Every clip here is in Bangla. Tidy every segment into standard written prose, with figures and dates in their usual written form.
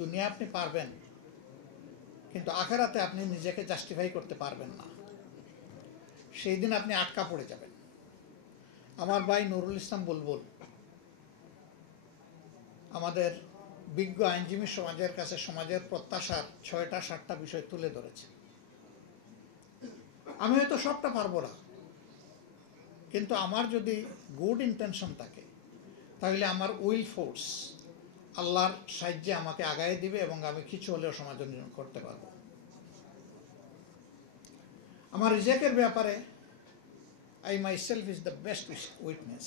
দুনিয়া আপনি পারবেন, কিন্তু আখেরাতে আপনি নিজেকে জাস্টিফাই করতে পারবেন না। সেই দিন আপনি আটকা পড়ে যাবেন। আমার ভাই নুরুল ইসলাম বুলবুল আমাদের বিজ্ঞ আইনজীবী সমাজের কাছে সমাজের প্রত্যাশার 6টা-7টা বিষয় তুলে ধরেছে। আমি হয়তো সবটা পারবো না, কিন্তু আমার যদি গুড ইন্টেনশন থাকে তাহলে আমার উইল ফোর্স আল্লাহর সাহায্যে আমাকে আগায় দিবে এবং আমি কিছু হলেও সমাজ উন্নয়ন করতে পারবো। আমার রিজেকের ব্যাপারে I my self is the best witness.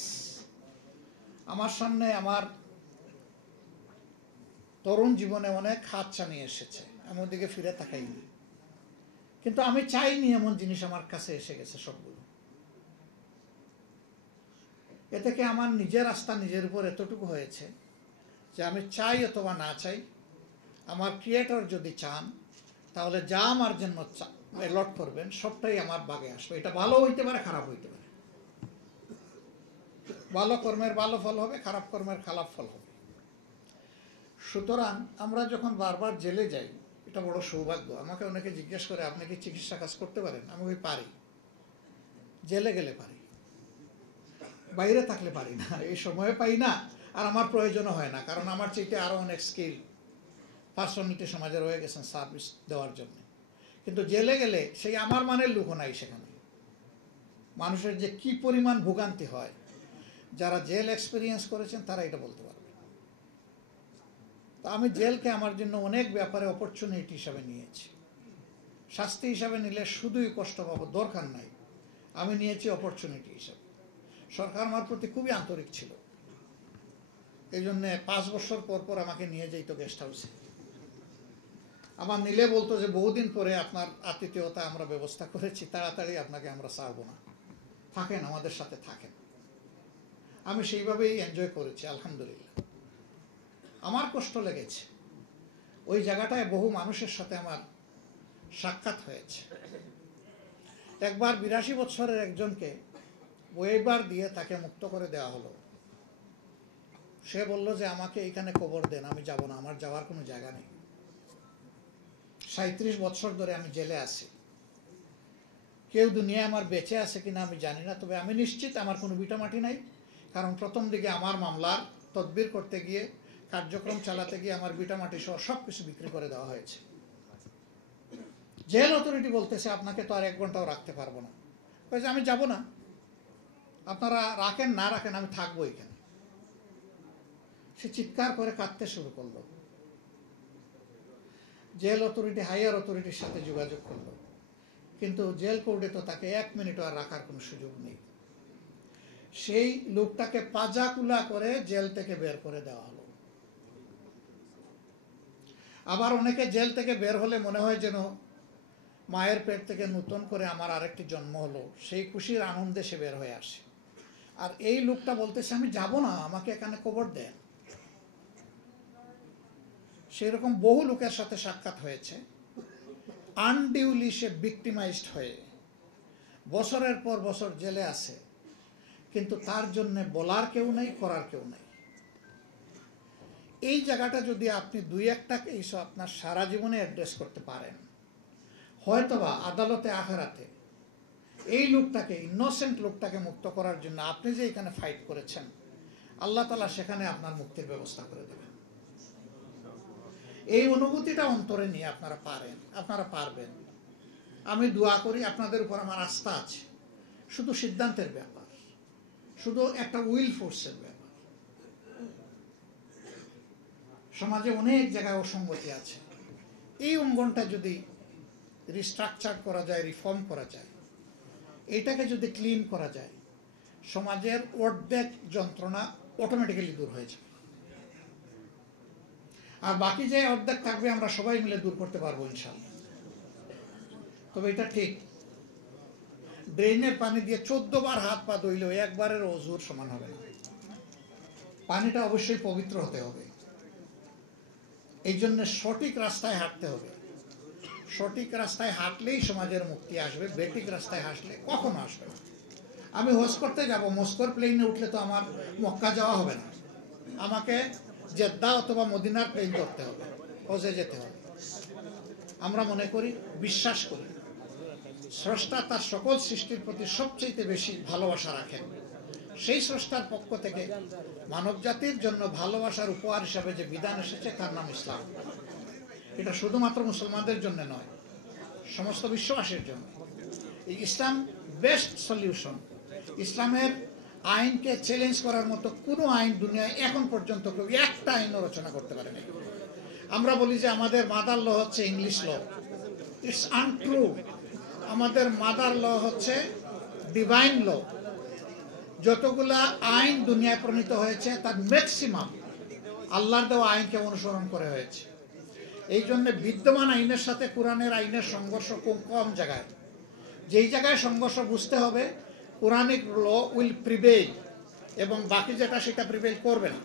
আমার সামনে আমার তরুণ জীবনে অনেক হাত ছানিয়ে এসেছে, আমি ওদিকে ফিরে তাকাইনি, কিন্তু আমি চাইনি এমন জিনিস আমার কাছে এসে গেছে সবগুলো। এ থেকে আমার নিজের আস্থা নিজের উপর এতটুকু হয়েছে যে আমি চাই অথবা না চাই, আমার ক্রিয়েটর যদি চান তাহলে যা আমার জন্য অ্যালট করবেন সবটাই আমার ভাগে আসবে। এটা ভালো হইতে পারে, খারাপ হইতে পারে। ভালো কর্মের ভালো ফল হবে, খারাপ কর্মের খারাপ ফল হবে। সুতরাং আমরা যখন বারবার জেলে যাই, এটা বড় সৌভাগ্য। আমাকে অনেকে জিজ্ঞেস করে আপনি কি চিকিৎসা কাজ করতে পারেন? আমি ওই পারি, জেলে গেলে পারি, বাইরে থাকলে পারি না। এই সময়ে পাই না, আর আমার প্রয়োজনও হয় না, কারণ আমার চাইতে আরও অনেক স্কিল পার্সোনালিটি সমাজে রয়ে গেছেন সার্ভিস দেওয়ার জন্য। কিন্তু জেলে গেলে সেই আমার মানের লোকও নাই সেখানে। মানুষের যে কি পরিমাণ ভোগান্তি হয়, যারা জেল এক্সপিরিয়েন্স করেছেন তারা এটা বলতে পারবে। তো আমি জেলকে আমার জন্য অনেক ব্যাপারে অপরচুনিটি হিসাবে নিয়েছি। শাস্তি হিসাবে নিলে শুধুই কষ্ট পাবো, দরকার নাই। আমি নিয়েছি অপরচুনিটি হিসাবে। সরকার আমার প্রতি খুবই আন্তরিক ছিল, এই জন্যে 5 বছর পর পর আমাকে নিয়ে যেত গেস্ট হাউসে। আমার নিলে বলতো যে বহুদিন পরে আপনার আতিথেয়তা আমরা ব্যবস্থা করেছি, তাড়াতাড়ি আপনাকে আমরা চাইবো না, থাকেন আমাদের সাথে থাকেন। আমি সেইভাবেই এনজয় করেছি আলহামদুলিল্লাহ। আমার কষ্ট লেগেছে, ওই জায়গাটায় বহু মানুষের সাথে আমার সাক্ষাৎ হয়েছে। একবার 82 বছরের একজনকে ওয়েবার দিয়ে তাকে মুক্ত করে দেওয়া হলো। সে বলল যে আমাকে এখানে কবর দেন, আমি যাব না, আমার যাওয়ার কোনো জায়গা নেই। 37 বছর ধরে আমি জেলে আছি। কেউ দুনিয়ায় আমার বেঁচে আছে কিনা আমি জানি না, তবে আমি নিশ্চিত আমার কোনো ভিটামাটি নাই, কারণ প্রথম দিকে আমার মামলার তদবির করতে গিয়ে, কার্যক্রম চালাতে গিয়ে আমার ভিটামাটি সহ সব কিছু বিক্রি করে দেওয়া হয়েছে। জেল অথরিটি বলতেছে আপনাকে তো আর 1 ঘন্টাও রাখতে পারবো না। বলছে আমি যাব না, আপনারা রাখেন না রাখেন, আমি থাকবো এখানে। সে চিৎকার করে কাঁদতে শুরু করলো। জেল অথরিটি হাইয়ার অথরিটির সাথে যোগাযোগ করলো, কিন্তু জেল কোর্টে তো তাকে 1 মিনিটও আর রাখার কোনো সুযোগ নেই। সেই লোকটাকে পাজাকুলা করে জেল থেকে বের করে দেওয়া হলো। আবার অনেকে জেল থেকে বের হলে মনে হয় যেন মায়ের পেট থেকে নতুন করে আমার আরেকটি জন্ম হলো, সেই খুশির আনন্দে সে বের হয়ে আসে। আর এই লোকটা বলতেছে আমি যাব না, আমাকে এখানে কবর দেন। সেই রকম বহু লোকের সাথে সাক্ষাৎ হয়েছে। আনডিউলি সে ভিক্টিমাইজড হয়ে বছরের পর বছর জেলে আছে, কিন্তু তার জন্য বলার কেউ নেই, করার কেউ নেই। এই জায়গাটা যদি আপনি 2-1টা কেস আপনার সারা জীবনে অ্যাড্রেস করতে পারেন, হয়তোবা আদালতে আখেরাতে এই লোকটাকে, ইনোসেন্ট লোকটাকে মুক্ত করার জন্য আপনি যে এখানে ফাইট করেছেন, আল্লাহ তাআলা সেখানে আপনার মুক্তির ব্যবস্থা করে দেবেন। এই অনুভূতিটা অন্তরে নিয়ে আপনারা পারবেন। আমি দোয়া করি, আপনাদের উপর আমার আস্থা আছে। শুধু সিদ্ধান্তের ব্যাপার, শুধু একটা উইল ফোর্সের ব্যাপার। সমাজে অনেক জায়গায় অসঙ্গতি আছে, এই অঙ্গনটা যদি রিস্ট্রাকচার করা যায়, রিফর্ম করা যায়, এইটাকে যদি ক্লিন করা যায়, সমাজের অর্ধেক যন্ত্রণা অটোমেটিক্যালি দূর হয়ে যাবে। আর বাকি যে অর্ধেক থাকবে আমরা সবাই মিলে দূর করতে পারবো ইনশাআল্লাহ। তবে এটা ঠিক, ড্রেনের পানি দিয়ে 14 বার হাত পা ধুইলেও একবারের ওযুর সমান হবে না। পানিটা অবশ্যই পবিত্র হতে হবে। এই জন্য সঠিক রাস্তায় হাঁটতে হবে। সঠিক রাস্তায় হাঁটলেই সমাজের মুক্তি আসবে, বেঠিক রাস্তায় হাঁটলে কখনো আসবে না। আমি হজ করতে যাব, মস্কোর প্লেনে উঠলে তো আমার মক্কা যাওয়া হবে না, আমাকে জেদ্দা অথবা মদিনার প্লেন ধরতে হবে। হজে যেতে হবে। আমরা মনে করি, বিশ্বাস করি, স্রষ্টা তার সকল সৃষ্টির প্রতি সবচেয়ে বেশি ভালোবাসা রাখেন। সেই স্রষ্টার পক্ষ থেকে মানব জাতির জন্য ভালোবাসার উপহার হিসাবে যে বিধান এসেছে তার নাম ইসলাম। এটা শুধুমাত্র মুসলমানদের জন্য নয়, সমস্ত বিশ্ববাসীর জন্য। এই ইসলাম বেস্ট সলিউশন। ইসলামের আইনকে চ্যালেঞ্জ করার মতো কোনো আইন দুনিয়ায় এখন পর্যন্ত কেউ একটা আইনও রচনা করতে পারেনি। আমরা বলি যে আমাদের মাদার ল হচ্ছে ইংলিশ ল। It's untrue. আমাদের মাদার ল হচ্ছে ডিভাইন ল। যতগুলা আইন দুনিয়ায় প্রণীত হয়েছে তার ম্যাক্সিমাম আল্লাহর দেওয়া আইনকে অনুসরণ করে হয়েছে। এই জন্য বিদ্যমান আইনের সাথে কোরআনের আইনের সংঘর্ষ খুব কম জায়গায়। যেই জায়গায় সংঘর্ষ বুঝতে হবে, কোরআনিক ল উইল প্রিভেইল এবং বাকি যেটা সেটা প্রিভেইল করবে না।